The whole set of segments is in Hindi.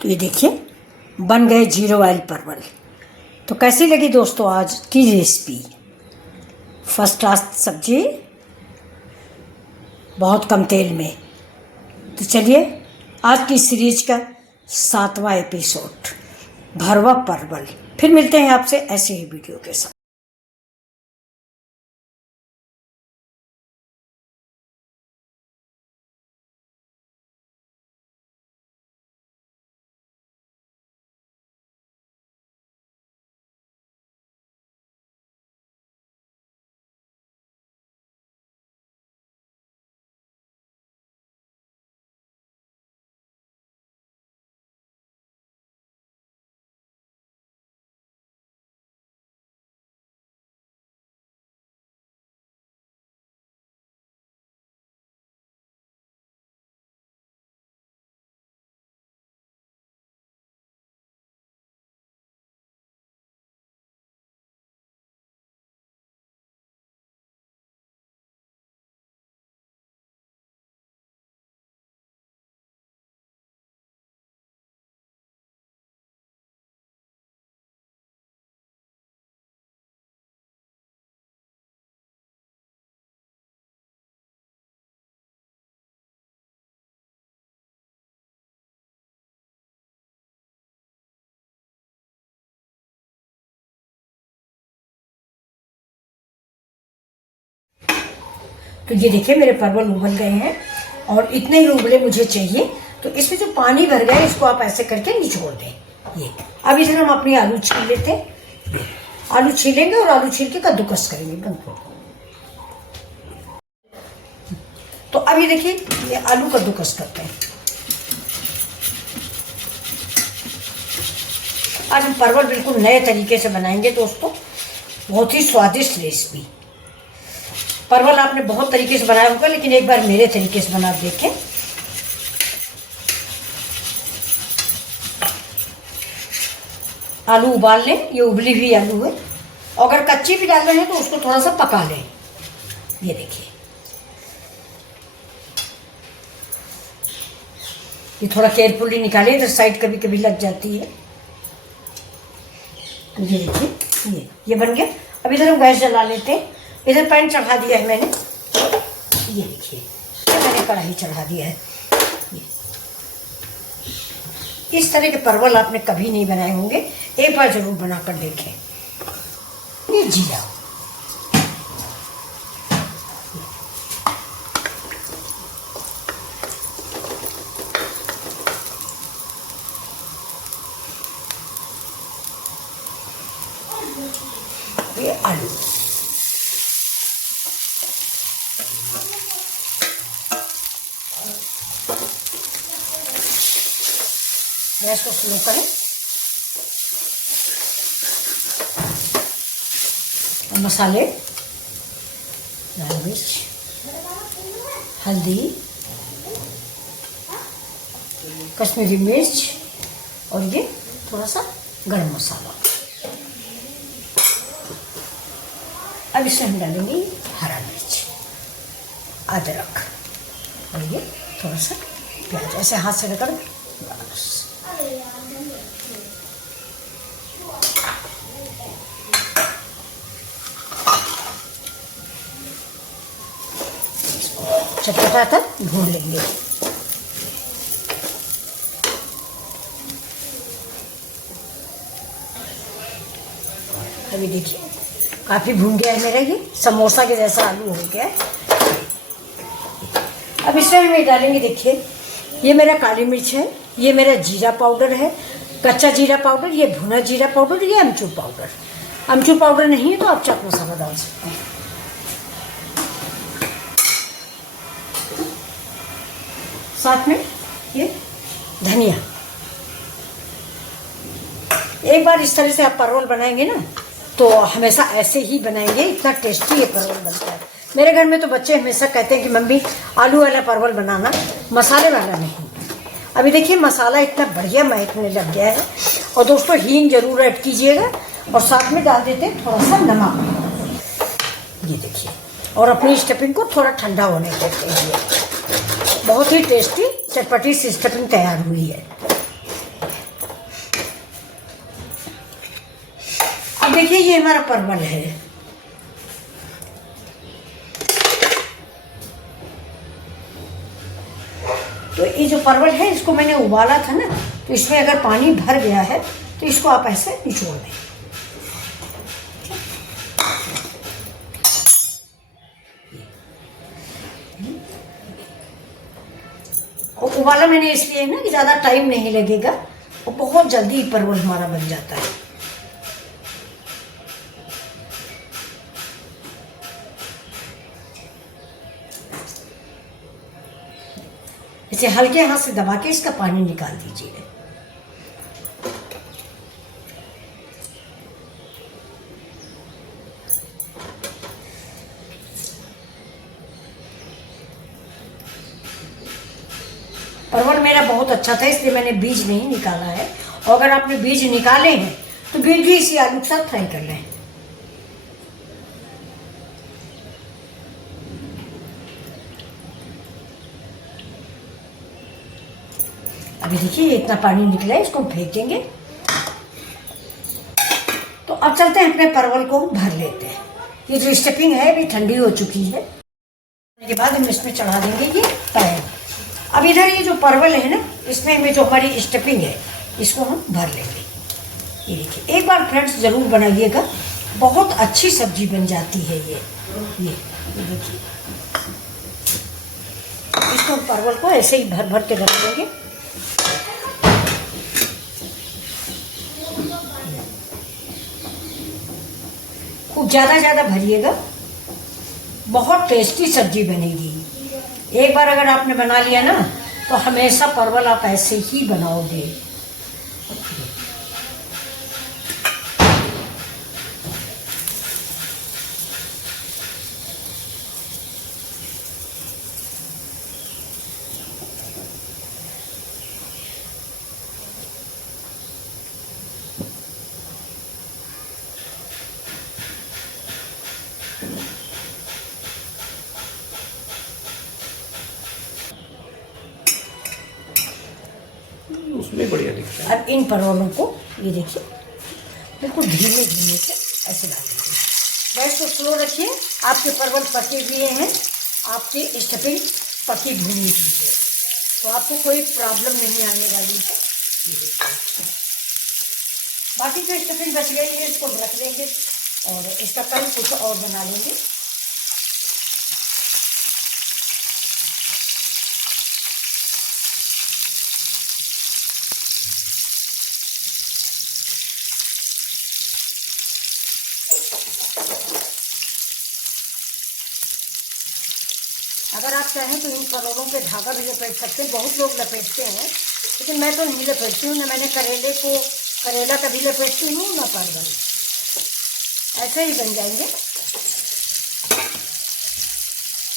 तो ये देखिए बन गए जीरो ऑयल परवल। तो कैसी लगी दोस्तों आज की रेसिपी? फर्स्ट क्लास सब्जी, बहुत कम तेल में। तो चलिए आज की सीरीज का 7वां एपिसोड भरवा परवल। फिर मिलते हैं आपसे ऐसे ही वीडियो के साथ। तो ये देखिए मेरे परवल उबल गए हैं और इतने ही उबले मुझे चाहिए। तो इसमें जो पानी भर गया है इसको आप ऐसे करके निचोड़ दें। ये अब इधर हम अपनी आलू छील लेते हैं। आलू छीलेंगे और आलू छील के कद्दूकस करेंगे। तो अब ये देखिए ये आलू कद्दूकस करते हैं। आज हम परवल बिल्कुल नए तरीके से बनाएंगे दोस्तों, बहुत ही स्वादिष्ट रेसिपी। परवल आपने बहुत तरीके से बनाया होगा, लेकिन एक बार मेरे तरीके से बना देखें। आलू उबाल लें, ये उबली हुई आलू है। अगर कच्ची भी डाल रहे हैं तो उसको थोड़ा सा पका लें। ये देखिए ये थोड़ा केयरफुली निकालें, इधर साइड कभी कभी लग जाती है। ये देखिए ये बन गया। अब इधर हम गैस जला लेते हैं। इधर पैन चढ़ा दिया है मैंने। ये देखिए मैंने कढ़ाई चढ़ा दिया है। इस तरह के परवल आपने कभी नहीं बनाए होंगे, एक बार जरूर बनाकर देखें। ये जीरा, ये आलू, गैस को स्लो करें। मसाले, लाल मिर्च, हल्दी, कश्मीरी मिर्च और ये थोड़ा सा गरम मसाला। अब इसमें हम डालेंगे हरा मिर्च, अदरक और ये थोड़ा सा प्याज। ऐसे हाथ से रगड़ बस। चटपटा तक भून लेंगे। अभी देखिए काफी भून गया है मेरा, ये समोसा के जैसा आलू हो गया है। अब इसमें हम डालेंगे, देखिए ये मेरा काली मिर्च है, ये मेरा जीरा पाउडर है, कच्चा जीरा पाउडर, ये भुना जीरा पाउडर, ये अमचूर पाउडर। अमचूर पाउडर नहीं है तो आप चाट मसाला डाल सकते हैं। साथ में ये धनिया। एक बार इस तरह से आप परवल बनाएंगे ना तो हमेशा ऐसे ही बनाएंगे, इतना टेस्टी ये परवल बनता है। मेरे घर में तो बच्चे हमेशा कहते हैं कि मम्मी आलू वाला परवल बनाना, मसाले वाला नहीं। अभी देखिए मसाला इतना बढ़िया महकने लग गया है। और दोस्तों हींग जरूर ऐड कीजिएगा और साथ में डाल देते हैं थोड़ा सा नमक। ये देखिए, और अपनी स्टफिंग को थोड़ा ठंडा होने देते हैं। बहुत ही टेस्टी चटपटी सी स्टफिंग तैयार हुई है। देखिए ये हमारा परवल है। तो ये जो परवल है इसको मैंने उबाला था ना, तो इसमें अगर पानी भर गया है तो इसको आप ऐसे निचोड़ दें। और उबाला मैंने इसलिए ना कि ज़्यादा टाइम नहीं लगेगा और बहुत जल्दी परवल हमारा बन जाता है। इसे हल्के हाथ से दबा के इसका पानी निकाल दीजिए। परवल मेरा बहुत अच्छा था इसलिए मैंने बीज नहीं निकाला है, और अगर आपने बीज निकाले हैं तो बीज भी इसी आलू के साथ फ्राई कर लें। अभी देखिए इतना पानी निकला है, इसको हम फेंकेंगे। तो अब चलते हैं अपने परवल को भर लेते हैं। ये जो स्टफिंग है अभी ठंडी हो चुकी है, के बाद हम इसमें चढ़ा देंगे ये पैन। अब इधर ये जो परवल है ना, इसमें जो हमारी स्टफिंग है इसको हम भर लेंगे। ये देखिए, एक बार फ्रेंड्स ज़रूर बनाइएगा, बहुत अच्छी सब्जी बन जाती है ये देखिए। इसको हम परवल को ऐसे ही भर भर के रख देंगे। खूब ज़्यादा भरिएगा, बहुत टेस्टी सब्जी बनेगी। एक बार अगर आपने बना लिया ना तो हमेशा परवल आप ऐसे ही बनाओगे। उसमें बढ़िया दिखता है। अब इन परवलों को ये देखिए बिल्कुल धीमे धीमे से ऐसे डाल दीजिए। गैस को स्लो रखिए। आपके परवल पके हुए हैं, आपकी स्टफिंग पकी भुनी हुई है, तो आपको कोई प्रॉब्लम नहीं आने वाली है। ये देखिए, बाकी जो स्टफिंग बच गई है इसको रख देंगे और इसका कल कुछ और बना लेंगे। अगर आप चाहें तो इन परवलों पे धागा भी लपेट सकते हैं, बहुत लोग लपेटते हैं, लेकिन मैं तो नहीं लपेटती हूँ। ना मैंने करेला कभी लपेटती हूँ ना परवल, ऐसे ही बन जाएंगे।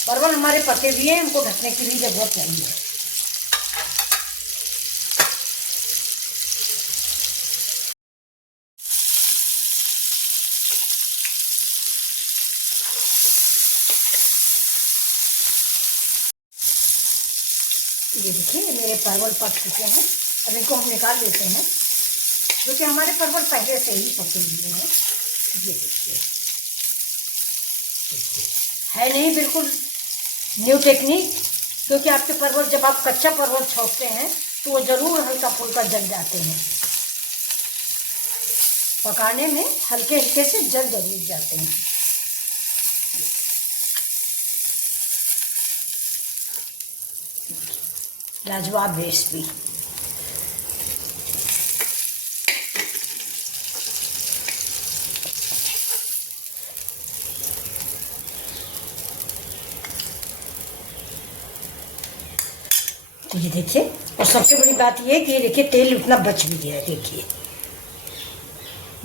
परवल हमारे पके हुए हैं, उनको ढकने की भी जरूरत नहीं है। ये देखिए मेरे परवल पक चुके हैं। अब इनको हम निकाल लेते हैं, क्योंकि हमारे परवल पहले से ही पके हुए हैं। ये देखिए, है नहीं बिल्कुल न्यू टेक्निक, क्योंकि आपके परवल जब आप कच्चा परवल छौंकते हैं तो वो ज़रूर हल्का फुल्का जल जाते हैं। पकाने में हल्के हल्के से जल जरूर जाते हैं। लाजवाब रेसिपी। तो ये देखिए, और सबसे बड़ी बात ये है कि ये देखिए तेल उतना बच भी गया है। देखिए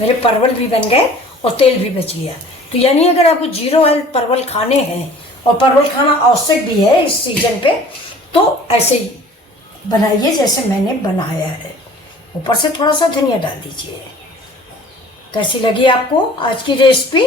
मेरे परवल भी बन गए और तेल भी बच गया। तो यानी अगर आपको जीरो ऑयल परवल खाने हैं और परवल खाना आवश्यक भी है इस सीजन पे, तो ऐसे ही बनाइए जैसे मैंने बनाया है। ऊपर से थोड़ा सा धनिया डाल दीजिए। कैसी लगी आपको आज की रेसिपी?